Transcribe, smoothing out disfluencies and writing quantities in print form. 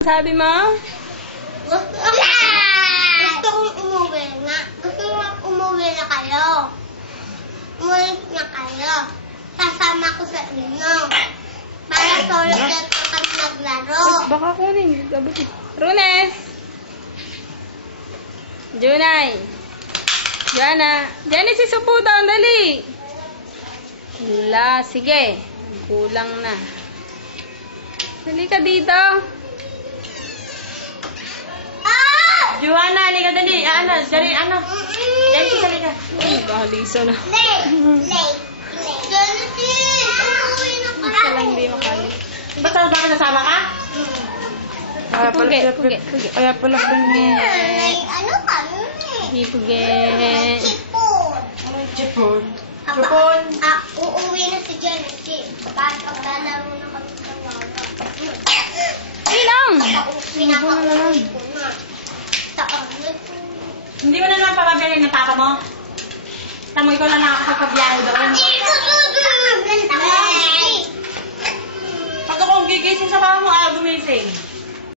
Sabi mo? Gusto kong umuwi na. Gusto kong umuwi na kayo. Umuwi na kayo. Sasama ko sa inyo. Para solo dyan kami maglaro. Baka kunin. Runes! Junay! Joanna! Jenny, si Suputan, dali! Sige. Kulang na. Dali ka dito. Joanna, halika dali. Dali, Dali, halika. Bahaliso na. Late. Genesis! Umuwi na Basta kayo. lang hindi makalis. Ba't bakit nasama ka? Pugi. Kaya pala Ay, ano kami? Hindi pugi. Sipon. Jepon. Uuwi na si Genesis. Paglalaro na kami sa wala. Ay lang! Pinapauwi ko na. Sa ulit. Hindi mo na naman papabilin ng papa mo? Tamo, ikaw lang nakakapagpabiyahe doon. Pag akong gigising sa mama mo, gumising.